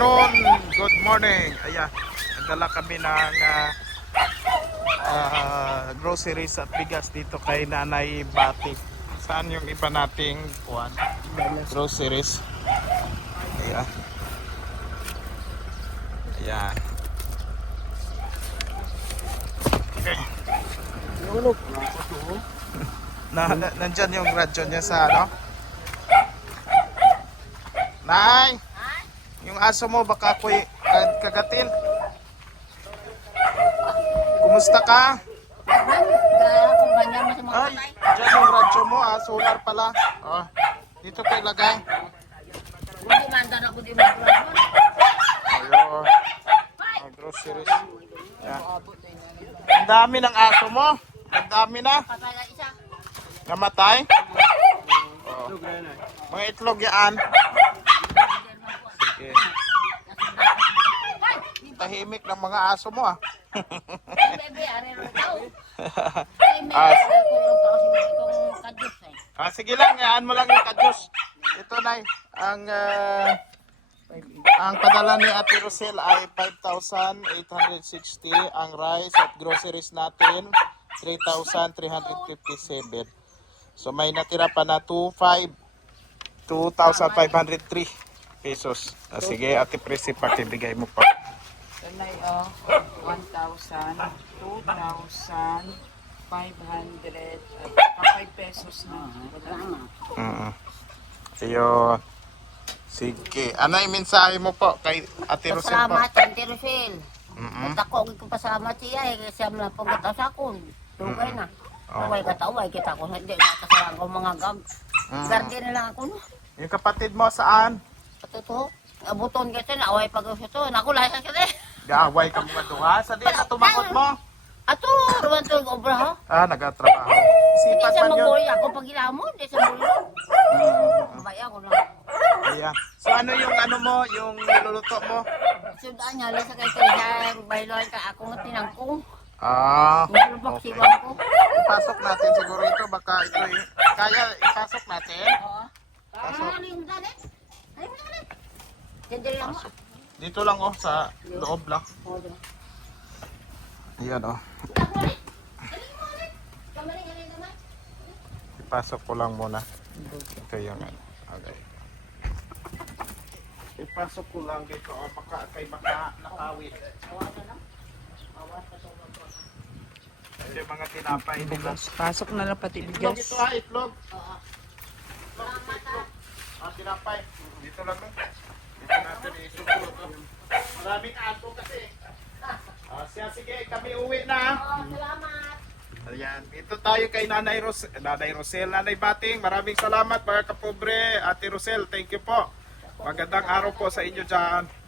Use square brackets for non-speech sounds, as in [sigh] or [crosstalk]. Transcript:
afternoon, good morning. Ayan, nagdala kami ng ah, ah, groceries at bigas dito kay Nanay Bati. Saan yung iba nating kuwan? Groceries. Ayan. Ayan. Okay. [laughs] Na, na, nandyan yung radyo niya sa ano? Nay! Aso mo baka ako'y kag- kagatin. Kumusta ka? Ay, dyan yung radyo mo ah, solar pala. Oh, dito ko ilagay. Ayun. Ah, groceries. Yan. Ang dami ng aso mo. Ang dami na. Namatay? Oh. Mga itlog yan. Sige. Tahimik ng mga aso mo ah. Ah, sige lang, yaan mo lang yung kadyos. Ito na ang ah, ang padala ni Ate Rosel ay 5,860. Ang rice at groceries natin 3,357. So may natira pa na 25 2,503 pesos. Ah, sige, Ate Presi, pakibigay mo pa. Tanay, oh, 1,000, 2,000, 500, at 5 pesos na. Wala na. Mm Ayun. Sige. Ano yung mensahe mo po kay Ate Rosel po? Salamat, Auntie Rosel. Mm-mm. At ako, ko pasalamat siya eh, kasi ang napagkata sa akon. Tugay na. Away ka taway kita ko, hindi kakasalan ko mga gag. Mm. Garden na lang ako no. Yung kapatid mo saan? Patuto. Abuton kasi na away pag ito. Naku, lahat sa kasi. Gaway ka mga duha. Sa di na tumakot mo? Ato, ruwan to obra ha. Ah, nagatrabaho. Hindi Sipag sa man yun. magboy ako pag ilamon, hindi sa bulo. Mm. Babaya ko na. Ayan. So ano yung ano mo, yung niluluto mo? Sudaan niya, lisa kay sa bayloy ka ako nga tinangkong. Ah, Nagulubak siwang ko. ipasok natin siguro ito. Baka ito eh. Kaya ipasok natin. Oo. Pasok. Ano yung dalit? Ano yung dalit? Diyan lang mo. Dito lang oh, sa loob lang. Ayan oh. Ipasok ko lang muna. Ito yung ano. Okay. Ipasok ko lang dito. Oh, baka kay baka nakawit. Ito yung mga tinapay nila. Pasok na lang pati Itlog bigas. ito ha, itlog. Oo. Ah, tinapay. Dito lang eh. Dito natin isupo. Maraming ato kasi. [laughs] Ah, siya, sige, kami uwi na. Oo, salamat. Ayan, ito tayo kay Nanay, Ros Nanay Rosel, Nanay Bating. Maraming salamat mga kapobre. Ate Rosel, thank you po. Magandang araw po sa inyo dyan.